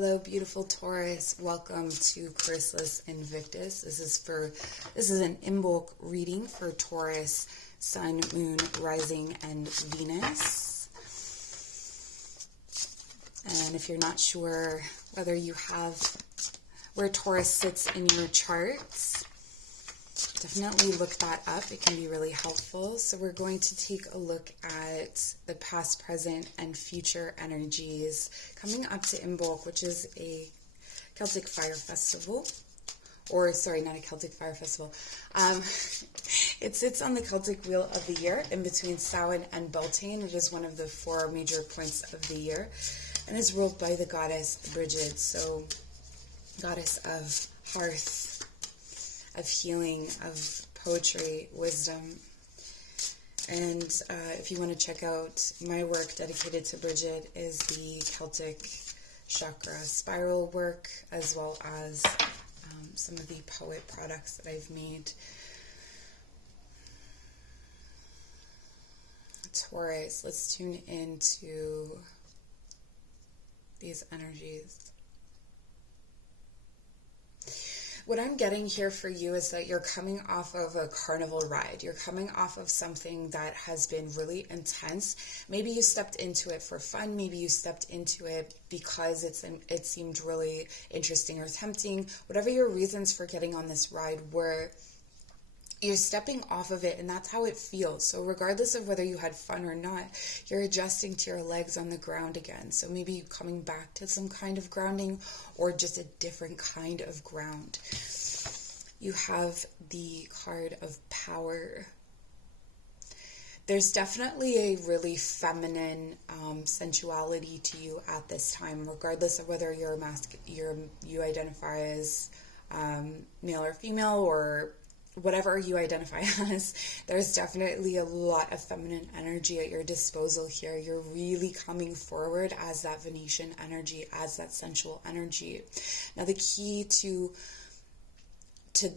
Hello, beautiful Taurus. Welcome to ChrysalisInvictus. This is an Imbolc reading for Taurus, Sun, Moon, Rising, and Venus. And if you're not sure whether you have where Taurus sits in your charts, definitely look that up. It can be really helpful. So we're going to take a look at the past, present, and future energies coming up to Imbolc, which is a Celtic fire festival. Or, sorry, not a Celtic fire festival. It sits on the Celtic Wheel of the year in between Samhain and Beltane. It is one of the 4 major points of the year and is ruled by the goddess Bridget, so goddess of hearth, of healing, of poetry, wisdom. And if you want to check out my work dedicated to Bridget, is the Celtic chakra spiral work, as well as some of the poet products that I've made. Taurus, let's tune into these energies. What I'm getting here for you is that you're coming off of a carnival ride. You're coming off of something that has been really intense. Maybe you stepped into it for fun. Maybe you stepped into it because it seemed really interesting or tempting. Whatever your reasons for getting on this ride were, you're stepping off of it, and that's how it feels. So regardless of whether you had fun or not, you're adjusting to your legs on the ground again. So maybe you're coming back to some kind of grounding or just a different kind of ground. You have the card of power. There's definitely a really feminine sensuality to you at this time, regardless of whether you identify as male or female, or whatever you identify as. There's definitely a lot of feminine energy at your disposal here. You're really coming forward as that Venetian energy, as that sensual energy. Now, the key to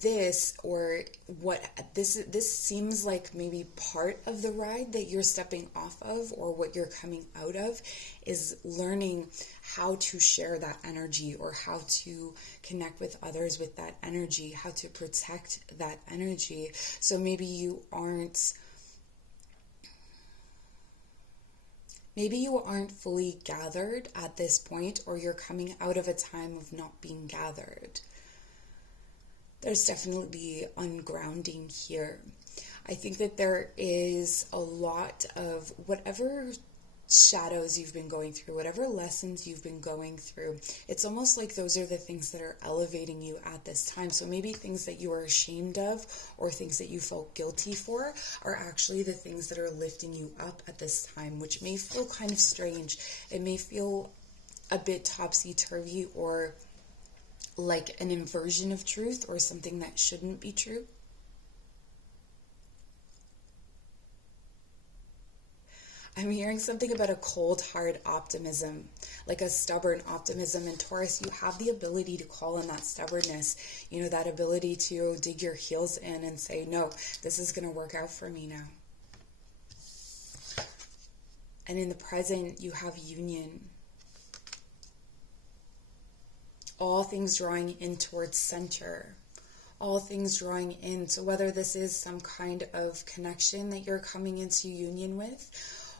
this, or what this seems like maybe part of the ride that you're stepping off of, or what you're coming out of, is learning how to share that energy, or how to connect with others with that energy, how to protect that energy. So maybe you aren't fully gathered at this point, or you're coming out of a time of not being gathered. There's definitely ungrounding here. I think that there is a lot of whatever shadows you've been going through, whatever lessons you've been going through, it's almost like those are the things that are elevating you at this time. So maybe things that you are ashamed of, or things that you felt guilty for, are actually the things that are lifting you up at this time, which may feel kind of strange. It may feel a bit topsy-turvy, or like an inversion of truth, or something that shouldn't be true. I'm hearing something about a cold, hard optimism, like a stubborn optimism. And Taurus, you have the ability to call on that stubbornness, that ability to dig your heels in and say, no, this is going to work out for me now. And in the present, you have union. All things drawing in towards center. All things drawing in. So whether this is some kind of connection that you're coming into union with,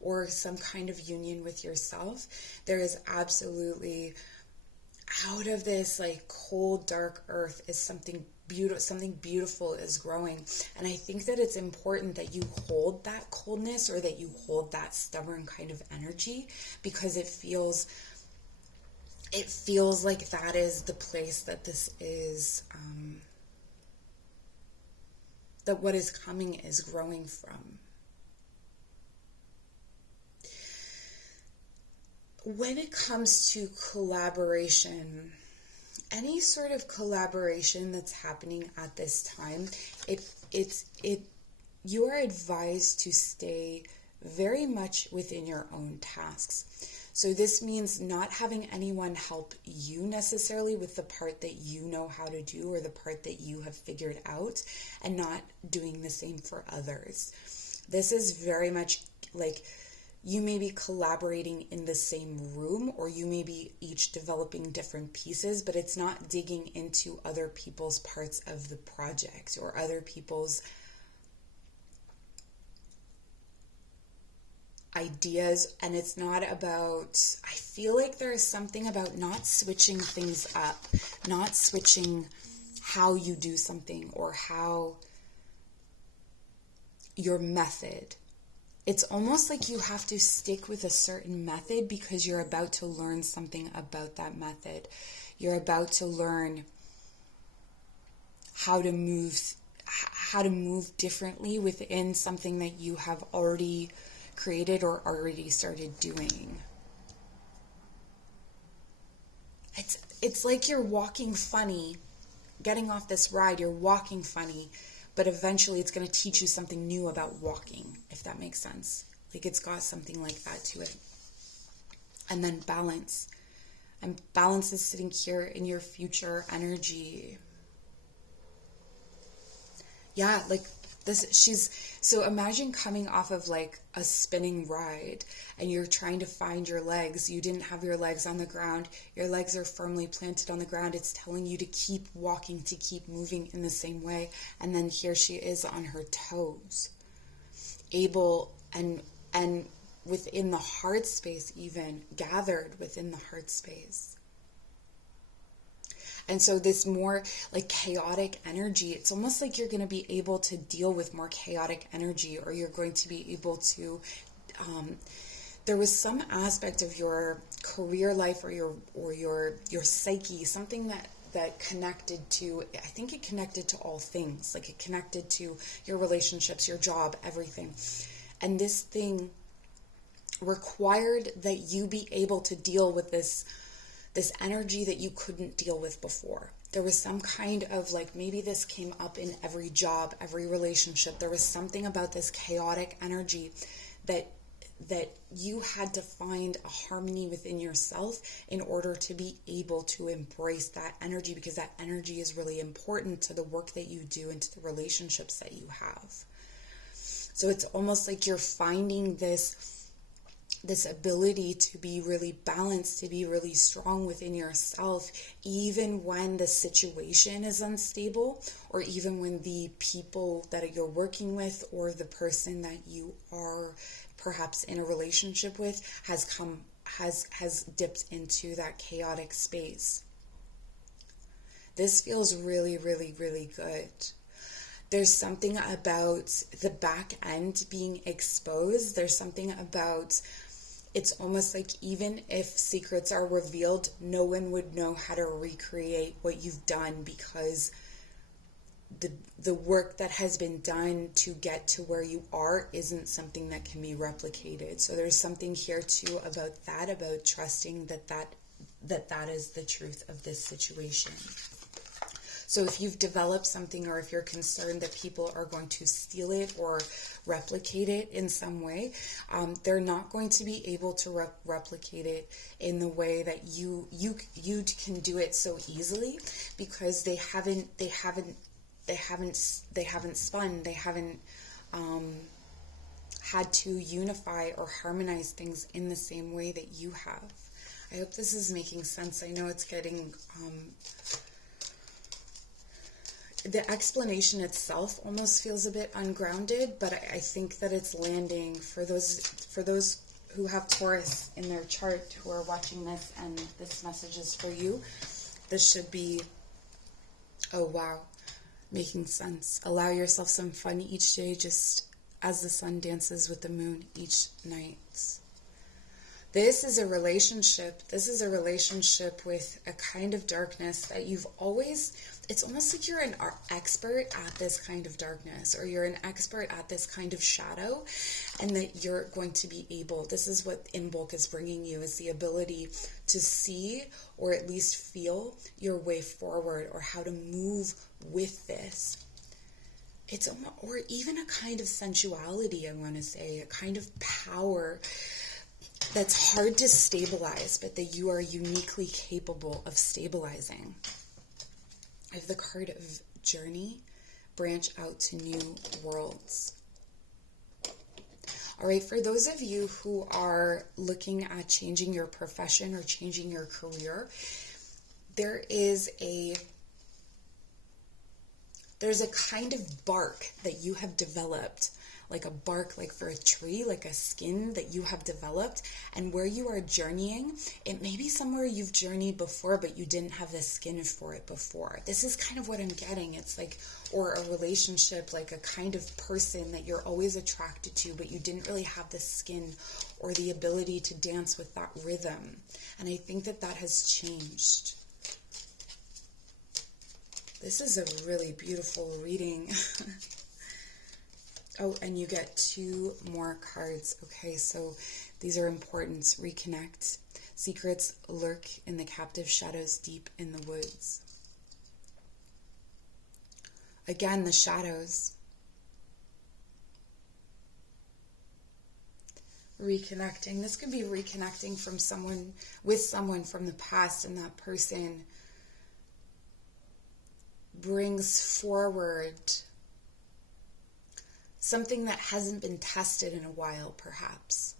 or some kind of union with yourself, there is absolutely, out of this like cold, dark earth, is something beautiful is growing. And I think that it's important that you hold that coldness, or that you hold that stubborn kind of energy, because it feels like that is the place that this is, that what is coming is growing from. When it comes to collaboration, any sort of collaboration that's happening at this time, you are advised to stay very much within your own tasks. So this means not having anyone help you necessarily with the part that you know how to do, or the part that you have figured out, and not doing the same for others. This is very much like you may be collaborating in the same room, or you may be each developing different pieces, but it's not digging into other people's parts of the project or other people's ideas. And it's not about, I feel like there is something about not switching things up, not switching how you do something or how your method. It's almost like you have to stick with a certain method because you're about to learn something about that method. You're about to learn how to move differently within something that you have already created or already started doing. It's like you're walking funny, getting off this ride, you're walking funny, but eventually it's going to teach you something new about walking, if that makes sense. Like it's got something like that to it. And then balance. And balance is sitting here in your future energy. Yeah, like this, so imagine coming off of like a spinning ride and you're trying to find your legs. You didn't have your legs on the ground. Your legs are firmly planted on the ground. It's telling you to keep walking, to keep moving in the same way. And then here she is on her toes, able and within the heart space, even gathered within the heart space. And so this more like chaotic energy, it's almost like you're going to be able to deal with more chaotic energy, or you're going to be able to, there was some aspect of your career life or your psyche, something that connected to, I think it connected to all things, like it connected to your relationships, your job, everything. And this thing required that you be able to deal with this energy that you couldn't deal with before. There was some kind of like, maybe this came up in every job, every relationship. There was something about this chaotic energy that you had to find a harmony within yourself in order to be able to embrace that energy, because that energy is really important to the work that you do and to the relationships that you have. So it's almost like you're finding this ability to be really balanced, to be really strong within yourself, even when the situation is unstable, or even when the people that you're working with or the person that you are perhaps in a relationship with has dipped into that chaotic space. This feels really, really, really good. There's something about the back end being exposed. There's something about, it's almost like even if secrets are revealed, no one would know how to recreate what you've done, because the work that has been done to get to where you are isn't something that can be replicated. So there's something here too about that, about trusting that is the truth of this situation. So if you've developed something, or if you're concerned that people are going to steal it or replicate it in some way, they're not going to be able to replicate it in the way that you can do it so easily, because they haven't spun, they haven't had to unify or harmonize things in the same way that you have. I hope this is making sense. I know it's getting the explanation itself almost feels a bit ungrounded, but I think that it's landing for those who have Taurus in their chart, who are watching this, and this message is for you. This should be, oh wow, making sense. Allow yourself some fun each day, just as the sun dances with the moon each night. This is a relationship. This is a relationship with a kind of darkness that you've always, it's almost like you're an expert at this kind of darkness, or you're an expert at this kind of shadow, and that you're going to be able, this is what Imbolc is bringing you, is the ability to see, or at least feel your way forward, or how to move with this. It's, or even a kind of sensuality, I want to say, a kind of power that's hard to stabilize, but that you are uniquely capable of stabilizing. I have the card of journey, branch out to new worlds. All right, for those of you who are looking at changing your profession or changing your career, there's a kind of bark that you have developed, like a bark, like for a tree, like a skin that you have developed, and where you are journeying, it may be somewhere you've journeyed before, but you didn't have the skin for it before. This is kind of what I'm getting. It's like, or a relationship, like a kind of person that you're always attracted to, but you didn't really have the skin or the ability to dance with that rhythm. And I think that that has changed. This is a really beautiful reading. Oh, and you get 2 more cards. Okay, so these are important. Reconnect. Secrets lurk in the captive shadows deep in the woods. Again, the shadows. Reconnecting. This could be reconnecting from someone, with someone from the past, and that person brings forward something that hasn't been tested in a while, perhaps.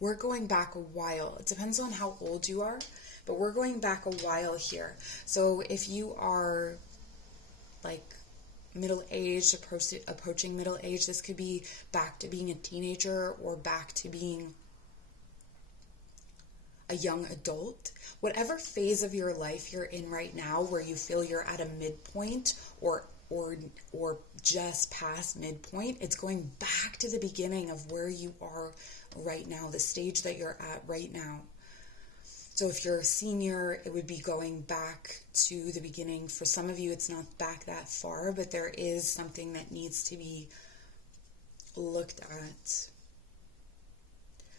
We're going back a while. It depends on how old you are, but we're going back a while here. So if you are like middle-aged, approaching middle age, this could be back to being a teenager or back to being a young adult. Whatever phase of your life you're in right now where you feel you're at a midpoint or just past midpoint, it's going back to the beginning of where you are right now, the stage that you're at right now. So if you're a senior, it would be going back to the beginning. For some of you, it's not back that far, but there is something that needs to be looked at.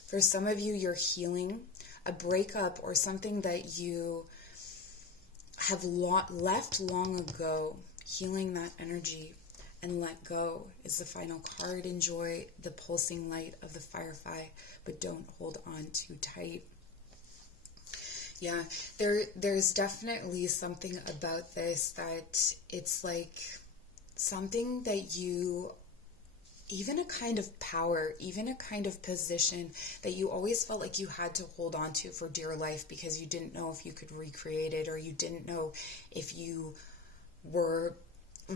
For some of you, you're healing a breakup or something that you have left long ago. Healing that energy and let go is the final card. Enjoy the pulsing light of the firefly, but don't hold on too tight. Yeah, there's definitely something about this that it's like something that you, even a kind of power, even a kind of position that you always felt like you had to hold on to for dear life because you didn't know if you could recreate it, or you didn't know if you were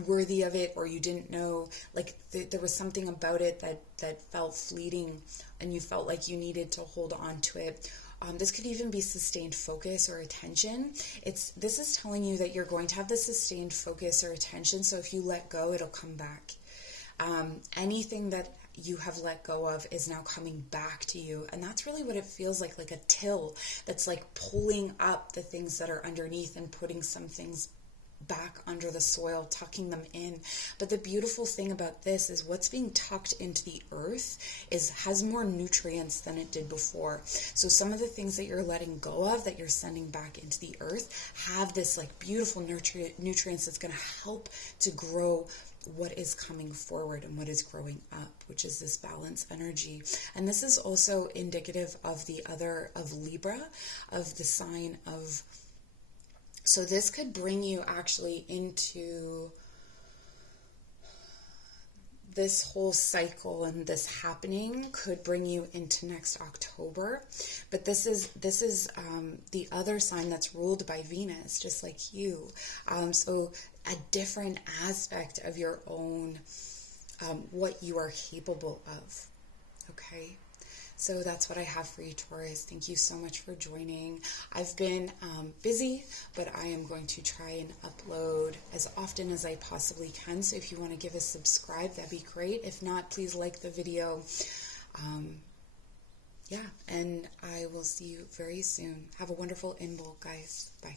worthy of it, or you didn't know, like there was something about it that felt fleeting and you felt like you needed to hold on to it. This could even be sustained focus or attention. This is telling you that you're going to have the sustained focus or attention, so if you let go, it'll come back. Anything that you have let go of is now coming back to you, and that's really what it feels like a till that's like pulling up the things that are underneath and putting some things back under the soil, tucking them in. But the beautiful thing about this is what's being tucked into the earth has more nutrients than it did before. So some of the things that you're letting go of, that you're sending back into the earth, have this like beautiful nutrients that's going to help to grow what is coming forward and what is growing up, which is this balance energy. And this is also indicative of of Libra, of the sign of. So this could bring you actually into this whole cycle, and this happening could bring you into next October. But this is the other sign that's ruled by Venus, just like you. So a different aspect of your own, what you are capable of. Okay. So that's what I have for you, Taurus. Thank you so much for joining. I've been busy, but I am going to try and upload as often as I possibly can. So if you want to give a subscribe, that'd be great. If not, please like the video. Yeah, and I will see you very soon. Have a wonderful Imbolc, guys. Bye.